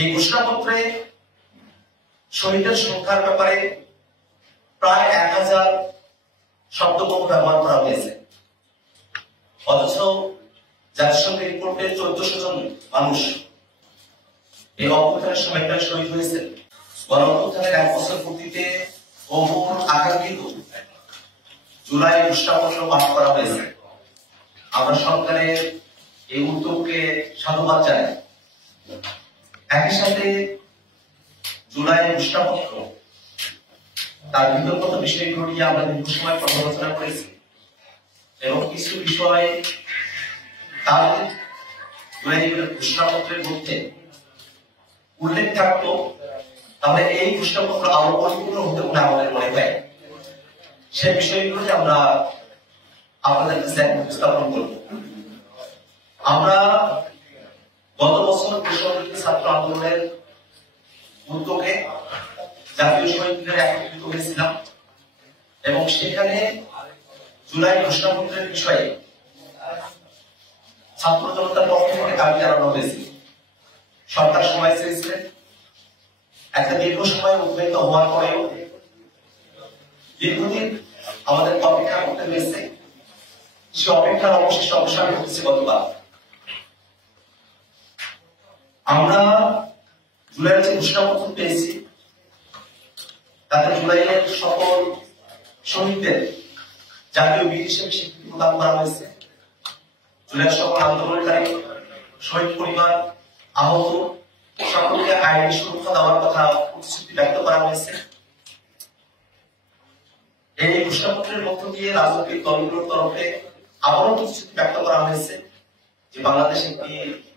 এই ঘোষণাপত্রে শহীদের সংখ্যার ব্যাপারে প্রায় 1000 শব্দবহ ব্যবহার করা হয়েছে, অথচ জাতিসংঘের রিপোর্টে 1400 জন মানুষ এই অভ্যুত্থানের সময় শহীদ হয়েছে। গণঅভ্যুত্থানের 1 বছর পূর্তিতে বহু আকাঙ্ক্ষিত জুলাই ঘোষণাপত্র পাস করা হয়েছে। আমরা সরকারের এই উদ্যোগকে সাধুবাদ জানাই। একই সাথে জুলাই ঘোষণাপত্র তার বিতর্কিত বিষয়গুলো নিয়ে আমরা দীর্ঘ সময় পর্যালোচনা করেছি এবং কিছু বিষয় তার জুলাই ঘোষণাপত্রের মধ্যে উল্লেখ থাকতো, তাহলে এই ঘোষণাপত্র আরো পরিপূর্ণ হতে বলে আমাদের মনে হয়। সে বিষয়গুলোকে আমরা আপনাদের কাছে উপস্থাপন করব। আমরা গত বছর ছাত্র আন্দোলনের উদ্যোগে জাতীয় শহীদ মিনারে একত্রিত হয়েছিলাম এবং সেখানে জুলাই ঘোষণাপত্রের বিষয়ে ছাত্র জনতার পক্ষ থেকে দাবি জানানো হয়েছিল। সরকার সময় চেয়েছিলেন, একটা দীর্ঘ সময় উদ্বেলিত হওয়ার পরেও দীর্ঘদিন আমাদের অপেক্ষা করতে হয়েছে। সে অপেক্ষার অবশেষে অবসান ঘটেছে গতকাল। আমরা জুলাইয়ের যে ঘোষণাপত্র পেয়েছি তাতে জুলাইয়ের সকল শহীদদের জাতীয় বীর হিসেবে স্বীকৃতি প্রদান করা হয়েছে। জুলাইয়ের সকল আন্দোলনকারী শহীদ পরিবার, আহত সকলকে আইনি সুরক্ষা দেওয়ার কথা প্রতিশ্রুতি ব্যক্ত করা হয়েছে। এই ঘোষণাপত্রের মধ্য দিয়ে রাজনৈতিক দলগুলোর তরফে আবারও প্রতিশ্রুতি ব্যক্ত করা হয়েছে যে বাংলাদেশ একটি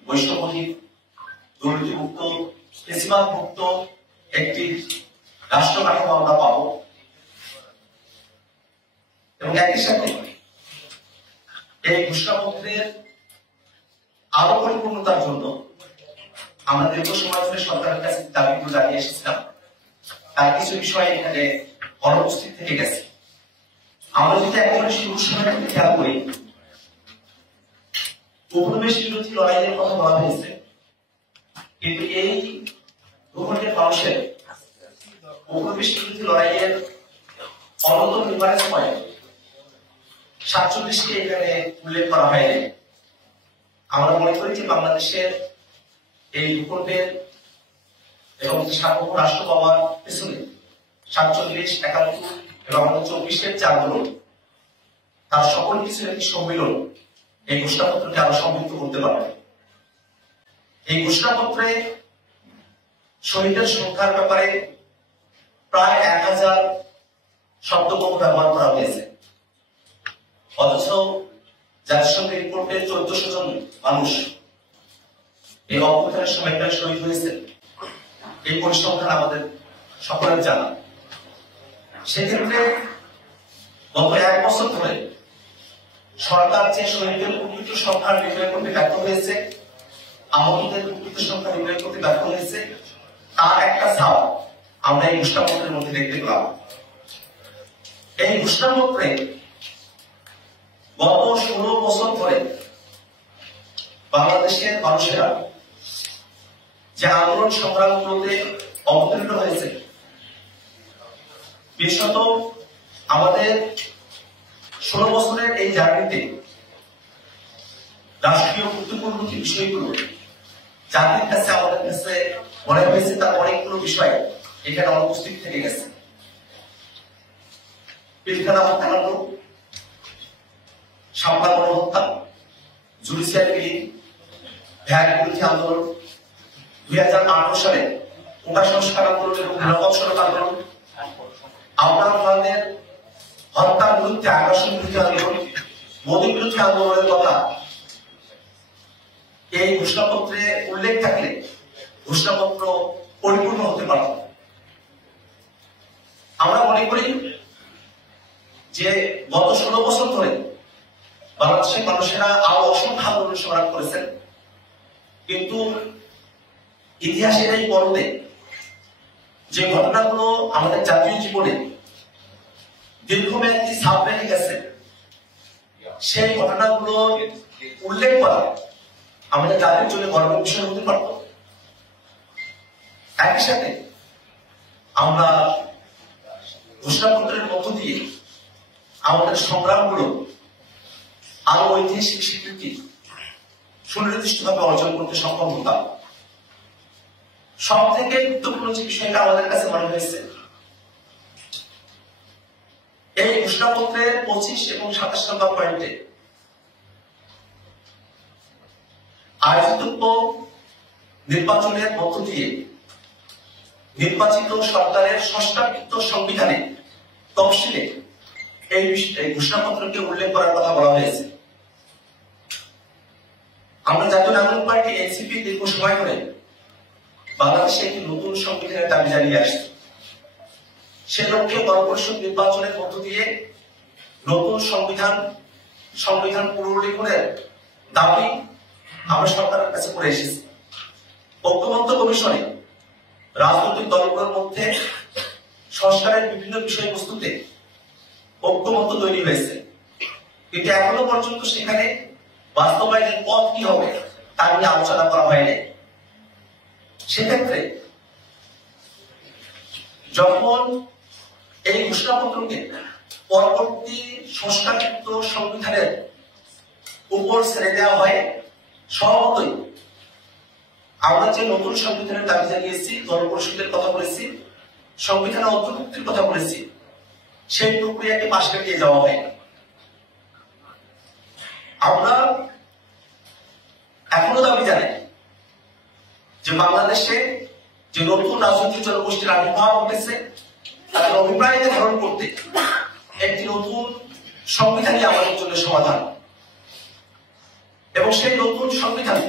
বৈষম্যহীন, দুর্নীতিমুক্ত, ফ্যাসিবাদ মুক্ত একটি রাষ্ট্র কাঠামো আমরা পাব। এবং একই সাথে এই ঘোষণাপত্রের আরো পরিপূর্ণতার জন্য আমরা দীর্ঘ সময় ধরে সরকারের কাছে দাবিগুলো জানিয়ে এসেছিলাম। তার কিছু বিষয় এখানে অনুপস্থিত থেকে গেছে। আমরা যদি একেবারে শুরুর সময় খেয়াল করি, উপনিবেশ বিরোধী লড়াইয়ের কথা বলা হয়েছে, কিন্তু এই ভূখণ্ডের মানুষের উপনিবেশ বিরোধী লড়াইয়ের অন্যতম রেফারেন্স পয়েন্ট 47কে এখানে উল্লেখ করা হয়নি। আমরা মনে করি যে বাংলাদেশের এই ভূখণ্ডের এবং সার্বভৌম রাষ্ট্র পাওয়ার পেছনে 47, 71 এবং 24-এর যে আন্দোলন, তার সকল কিছুর একটি সম্মিলন এই ঘোষণাপত্রকে আরো সমৃদ্ধ করতে পারবে। এই ঘোষণাপত্রে শহীদের সংখ্যার ব্যাপারে প্রায় 1000 শব্দবহ ব্যবহার করা হয়েছে, অথচ জাতিসংঘের রিপোর্টে 1400 জন মানুষ এই অভ্যুত্থানের সময় শহীদ হয়েছে। এই পরিসংখ্যান আমাদের সকলের জানা। সেক্ষেত্রে গত 1 বছর ধরে সরকার যে শহীদদের প্রকৃত সংখ্যা নির্ণয় করতে ব্যর্থ হয়েছে, আহতদের প্রকৃত সংখ্যা নির্ণয় করতে ব্যর্থ হয়েছে, তার একটা ছাপ আমরা এই ঘোষণাপত্রের মধ্যে দেখতে পেলাম। এই ঘোষণাপত্রে গত 16 বছর ধরে বাংলাদেশের মানুষেরা যে আন্দোলন সংগ্রামগুলোতে অবতীর্ণ হয়েছে, বিশেষত আমাদের 16 বছরের এই জার্নিতে রাষ্ট্রীয় গুরুত্বপূর্ণ বিষয়গুলো জাতির কাছে আমাদের কাছে মনে হয়েছে, তার অনেকগুলো বিষয় এখানে অনুপস্থিত থেকে গেছে। পিলখানা হত্যাকাণ্ড, শাপলা গণহত্যা, জুডিশিয়াল কিলিং, ভ্যাট বিরোধী আন্দোলন, 2018 সালে কোটা সংস্কার আন্দোলন এবং নিরাপদ সড়ক আন্দোলন, আওয়ামী লীগের হত্যার বিরুদ্ধে আগ্রাসন বিরোধী আন্দোলন, মোদী বিরোধী আন্দোলনের কথা এই ঘোষণাপত্রে উল্লেখ থাকলে ঘোষণাপত্র পরিপূর্ণ হতে পারত। আমরা মনে করি যে গত 16 বছর ধরে বাংলাদেশের মানুষেরা আরো অসংখ্য আন্দোলন সংগ্রাম করেছেন, কিন্তু ইতিহাসের এই পর্বে যে ঘটনাগুলো আমাদের জাতীয় জীবনে দীর্ঘমেয়াদী ছাপ রেখে গেছে, সেই ঘটনাগুলো উল্লেখ করা আমাদের জাতির জন্য গর্বের বিষয় হতে পারত। একই সাথে আমরা ঘোষণাপত্রের মধ্য দিয়ে আমাদের সংগ্রামগুলো আরো ঐতিহাসিক স্বীকৃতি সুনির্দিষ্টভাবে অর্জন করতে সক্ষম হতাম। সব থেকে গুরুত্বপূর্ণ যে বিষয়টা আমাদের কাছে মনে হয়েছে, এই ঘোষণাপত্রের 25 এবং 27 নম্বর পয়েন্টে আয়োজিত নির্বাচনের মধ্য দিয়ে নির্বাচিত সরকারের সংস্কারকৃত সংবিধানে তফসিলে এই ঘোষণাপত্রকে উল্লেখ করার কথা বলা হয়েছে। আমরা জাতীয় নাগরিক পার্টি এনসিপি দীর্ঘ সময় ধরে বাংলাদেশে একটি নতুন সংবিধানের দাবি জানিয়ে আসছে। সে লক্ষ্যে গণপরিষদ নির্বাচনের মধ্য দিয়ে নতুন সংবিধান পুনর্লিখনের দাবি আমরা সরকারের কাছে করে এসেছি। ঐক্যমত্য কমিশনে রাজনৈতিক দলগুলোর মধ্যে সংস্কারের বিভিন্ন বিষয়বস্তুতে ঐক্যমত্য তৈরি হয়েছে, কিন্তু এখনো পর্যন্ত সেখানে বাস্তবায়নের পথ কি হবে তা নিয়ে আলোচনা করা হয়নি। সেক্ষেত্রে যখন এই ঘোষণাপত্রকে পরবর্তী সংস্কারকৃত সংবিধানের উপর ছেড়ে দেওয়া হয়, স্বভাবতই আমরা যে নতুন সংবিধানের দাবি জানিয়েছি, গণপরিষদের কথা বলেছি, সংবিধানে অন্তর্ভুক্তির কথা বলেছি, সেই প্রক্রিয়াকে পাশ কাটিয়ে যাওয়া হয়। আমরা এখনো দাবি জানাই যে বাংলাদেশে যে নতুন রাজনৈতিক জনগোষ্ঠীর আবির্ভাব ঘটেছে তাদের অভিপ্রায়কে ধারণ করতে একটি নতুন সংবিধানই আমাদের জন্য সমাধান, এবং সেই নতুন সংবিধানে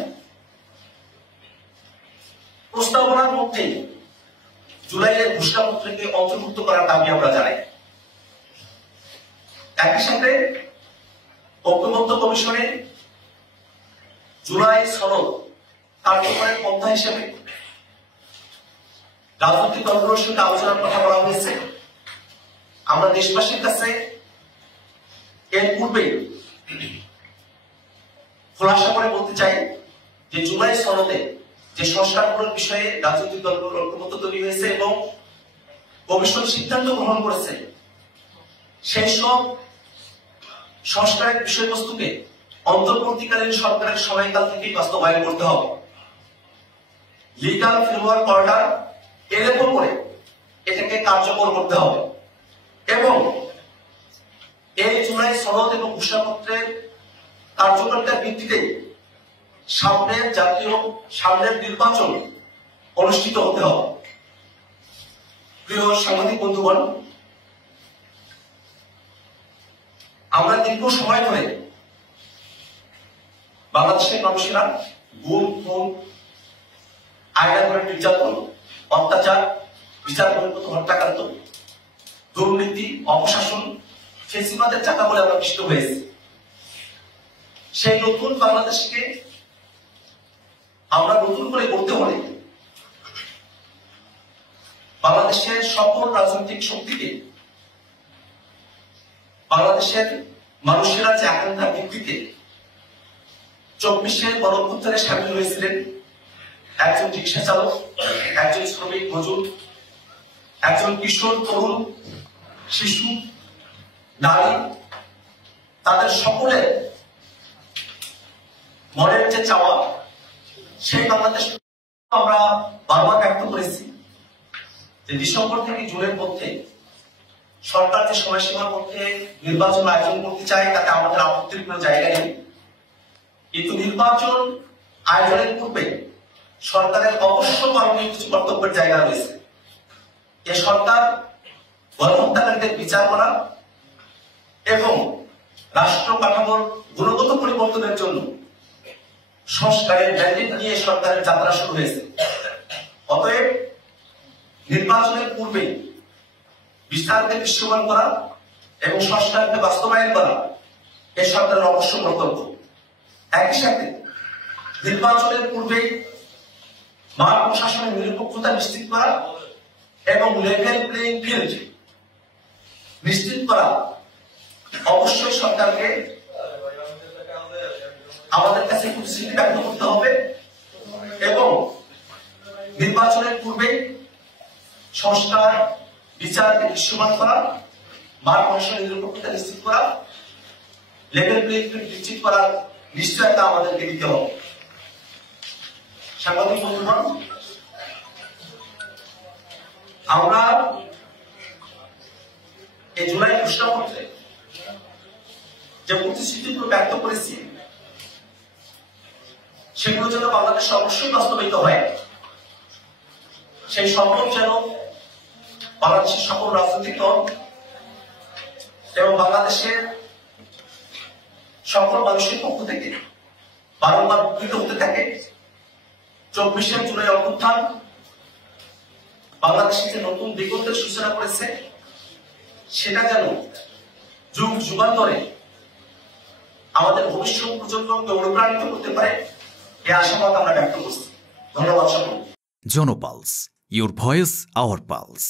প্রস্তাবনার মধ্যে জুলাইয়ের ঘোষণাপত্রকে অন্তর্ভুক্ত করার দাবি আমরা জানাই। একই সাথে ঐক্যমত্য কমিশনে জুলাই সনদ কার্যকরের পন্থা হিসেবে রাজনৈতিক দলগুলোর সঙ্গে আলোচনার কথা বলা হয়েছে। আমরা দেশবাসীর কাছে এর পূর্বে খোলাসা করে বলতে চাই যে জুলাই সনদে যে সংস্কারগুলোর বিষয়ে রাজনৈতিক দলগুলোর ঐক্যমত্য তৈরি হয়েছে এবং কমিশন সিদ্ধান্ত গ্রহণ করেছে, সেই সব সংস্কারের বিষয়বস্তুকে অন্তর্বর্তীকালীন সরকারের সময়কাল থেকেই বাস্তবায়ন করতে হবে। লিগাল ফ্রেমওয়ার্ক অর্ডার এরকম করে এটাকে কার্যকর করতে হবে, এবং এই জুলাই সনদ এবং ঘোষণাপত্রের কার্যকারিতার ভিত্তিতে সামনের নির্বাচন অনুষ্ঠিত হতে হবে। প্রিয় সাংবাদিক বন্ধুগণ, আমরা দীর্ঘ সময় ধরে বাংলাদেশের মানুষেরা গুম, খুন, আয়না করে নির্যাতন, অত্যাচার, বিচার বহির্ভূত হত্যাকাণ্ড, দুর্নীতি, অপশাসন, ফেসিবাদের চাকা বলে আমরা পিষ্ট হয়েছি। সেই নতুন বাংলাদেশকে আমরা নতুন করে গড়তে হলে বাংলাদেশের সকল রাজনৈতিক শক্তিকে, বাংলাদেশের মানুষেরা যে আকাঙ্ক্ষার ভিত্তিতে 24-এর গণঅভ্যুত্থানে সামিল হয়েছিলেন, একজন রিক্সা চালক, একজন শ্রমিক মজুর, একজন কিশোর, তরুণ, শিশু, নারী, তাদের সকলের মনের যে চাওয়া, সেই বাংলাদেশ আমরা বারবার ব্যক্ত করেছি যে ডিসেম্বর থেকে জুনের মধ্যে সরকার যে সময়সীমার মধ্যে নির্বাচন আয়োজন করতে চায় তাতে আমাদের আপত্তির কোনো জায়গা নেই, কিন্তু নির্বাচন আয়োজনের পূর্বে সরকারের অবশ্য মাননীয় কিছু কর্তব্যের জায়গা রয়েছে। এ সরকার গণহত্যাকারীদের বিচার করা এবং রাষ্ট্র কাঠামোর গুণগত পরিবর্তনের জন্য সংস্কারের ম্যান্ডেট নিয়ে সরকারের যাত্রা শুরু হয়েছে। অতএব নির্বাচনের পূর্বে বিস্তারকে দৃশ্যমান করা এবং সংস্কারকে বাস্তবায়ন করা এ সরকারের অবশ্য কর্তব্য। একই সাথে নির্বাচনের পূর্বে মান প্রশাসনের নিরপেক্ষতা নিশ্চিত করা এবং লেভেল প্লেইং ফিল্ড নিশ্চিত করা অবশ্যই সরকারকে আমাদের কাছে প্রতিশ্রুতি ব্যক্ত করতে হবে, এবং নির্বাচনের পূর্বে সংস্কার বিচারকে দৃশ্যমান করা, মান কমিশনের নিরপেক্ষতা নিশ্চিত করা, লেভেল প্লেইং ফিল্ড নিশ্চিত করার নিশ্চয়তা আমাদেরকে দিতে হবে। সাংবাদিক বন্ধুগণ, আমরা এই জুলাই ঘোষণাপত্রে যে প্রতিশ্রুতিগুলো ব্যক্ত করেছি সেগুলো যেন বাংলাদেশ অবশ্যই বাস্তবায়িত হয়, সেই সম্ভব যেন বাংলাদেশের সকল রাজনৈতিক দল এবং বাংলাদেশের সকল মানুষের পক্ষ থেকে বারংবার উপকৃত হতে থাকে। 24শে জুলাই অভ্যুত্থান বাংলাদেশে যে নতুন দিগন্তের সূচনা করেছে, সেটা যেন যুগ যুগান্তরে আমাদের ভবিষ্যৎ প্রজন্মকে অনুপ্রাণিত করতে পারে, এই আশাবাদ আমরা ব্যক্ত করছি। ধন্যবাদ সকলকে। Jan Pulse, your voice, our pulse.